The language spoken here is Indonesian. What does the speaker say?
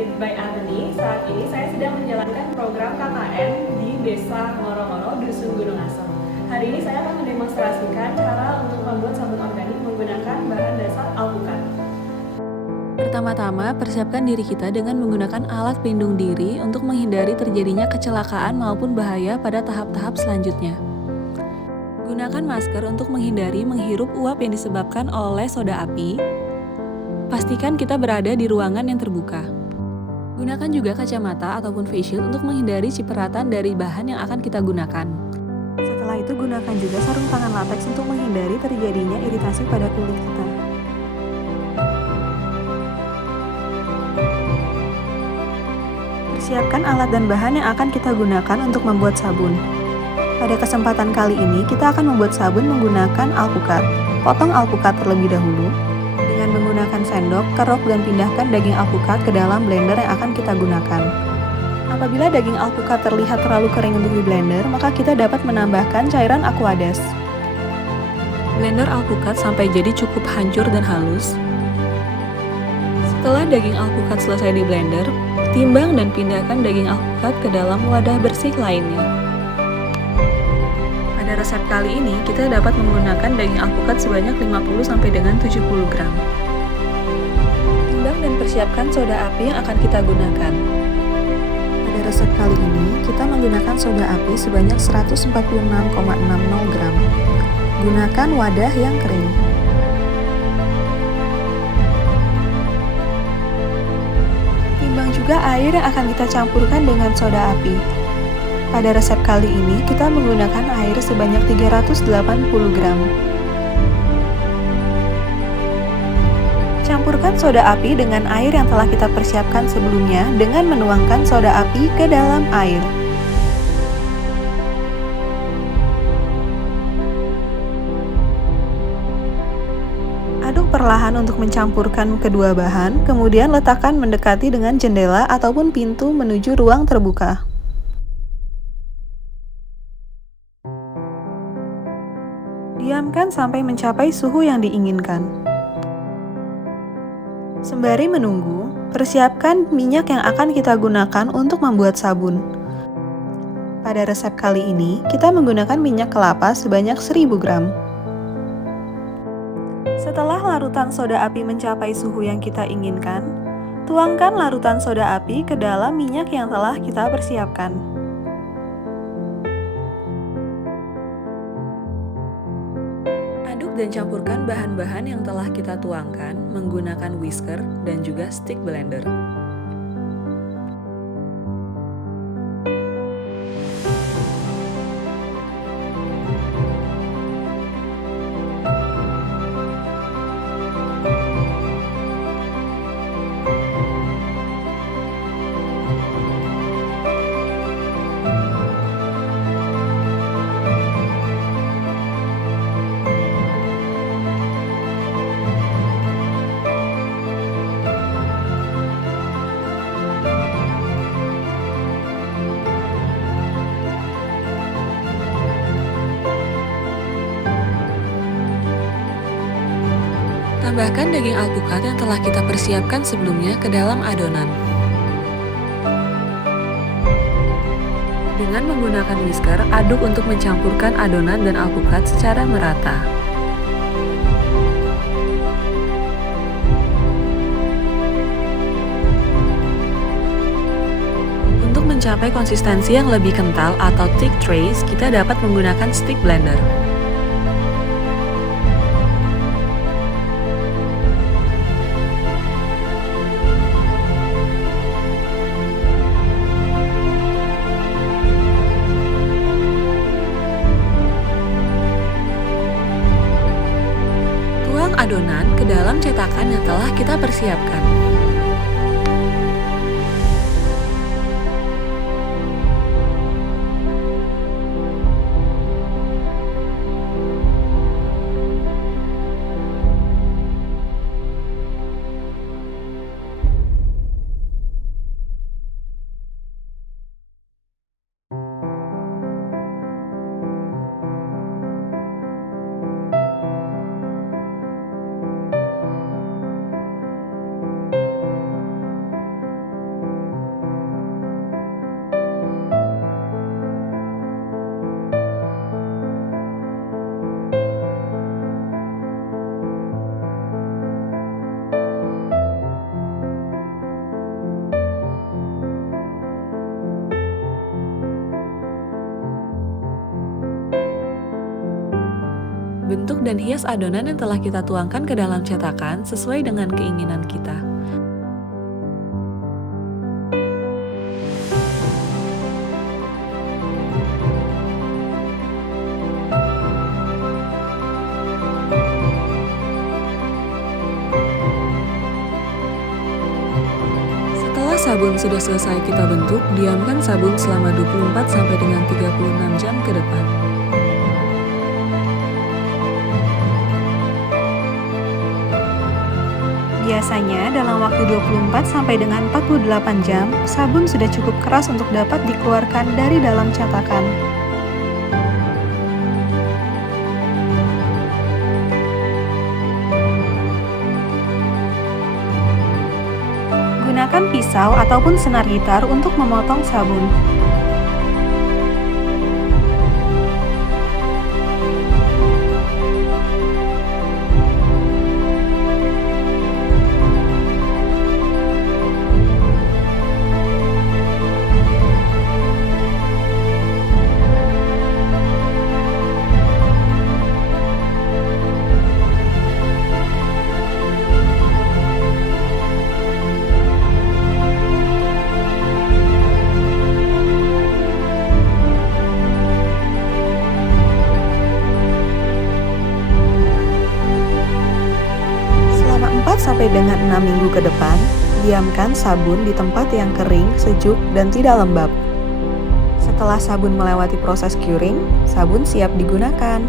Guided by Anthony. Saat ini saya sedang menjalankan program KKN di Desa Ngoro-Ngoro, Dusun Gunung Asem. Hari ini saya akan mendemonstrasikan cara untuk membuat sabun organik menggunakan bahan dasar alpukat. Pertama-tama, persiapkan diri kita dengan menggunakan alat pelindung diri untuk menghindari terjadinya kecelakaan maupun bahaya pada tahap-tahap selanjutnya. Gunakan masker untuk menghindari menghirup uap yang disebabkan oleh soda api. Pastikan kita berada di ruangan yang terbuka. Gunakan juga kacamata ataupun face shield untuk menghindari cipratan dari bahan yang akan kita gunakan. Setelah itu, gunakan juga sarung tangan latex untuk menghindari terjadinya iritasi pada kulit kita. Persiapkan alat dan bahan yang akan kita gunakan untuk membuat sabun. Pada kesempatan kali ini, kita akan membuat sabun menggunakan alpukat. Potong alpukat terlebih dahulu. Dengan menggunakan sendok, kerok dan pindahkan daging alpukat ke dalam blender yang akan kita gunakan. Apabila daging alpukat terlihat terlalu kering untuk di blender, maka kita dapat menambahkan cairan Aquades. Blender alpukat sampai jadi cukup hancur dan halus. Setelah daging alpukat selesai di blender, timbang dan pindahkan daging alpukat ke dalam wadah bersih lainnya. Pada resep kali ini, kita dapat menggunakan daging alpukat sebanyak 50 sampai dengan 70 gram. Timbang dan persiapkan soda api yang akan kita gunakan. Pada resep kali ini, kita menggunakan soda api sebanyak 146,60 gram. Gunakan wadah yang kering. Timbang juga air yang akan kita campurkan dengan soda api. Pada resep kali ini, kita menggunakan air sebanyak 380 gram. Campurkan soda api dengan air yang telah kita persiapkan sebelumnya dengan menuangkan soda api ke dalam air. Aduk perlahan untuk mencampurkan kedua bahan, kemudian letakkan mendekati dengan jendela ataupun pintu menuju ruang terbuka. Diamkan sampai mencapai suhu yang diinginkan. Sembari menunggu, persiapkan minyak yang akan kita gunakan untuk membuat sabun. Pada resep kali ini, kita menggunakan minyak kelapa sebanyak 1000 gram. Setelah larutan soda api mencapai suhu yang kita inginkan, tuangkan larutan soda api ke dalam minyak yang telah kita persiapkan. Aduk dan campurkan bahan-bahan yang telah kita tuangkan menggunakan whisker dan juga stick blender. Tambahkan daging alpukat yang telah kita persiapkan sebelumnya ke dalam adonan. Dengan menggunakan whisker, aduk untuk mencampurkan adonan dan alpukat secara merata. Untuk mencapai konsistensi yang lebih kental atau thick trace, kita dapat menggunakan stick blender. Adonan ke dalam cetakan yang telah kita persiapkan. Bentuk dan hias adonan yang telah kita tuangkan ke dalam cetakan sesuai dengan keinginan kita. Setelah sabun sudah selesai kita bentuk, diamkan sabun selama 24 sampai dengan 36 jam ke depan. Biasanya dalam waktu 24 sampai dengan 48 jam, sabun sudah cukup keras untuk dapat dikeluarkan dari dalam cetakan. Gunakan pisau ataupun senar gitar untuk memotong sabun. Sampai dengan 6 minggu ke depan, diamkan sabun di tempat yang kering, sejuk, dan tidak lembab. Setelah sabun melewati proses curing, sabun siap digunakan.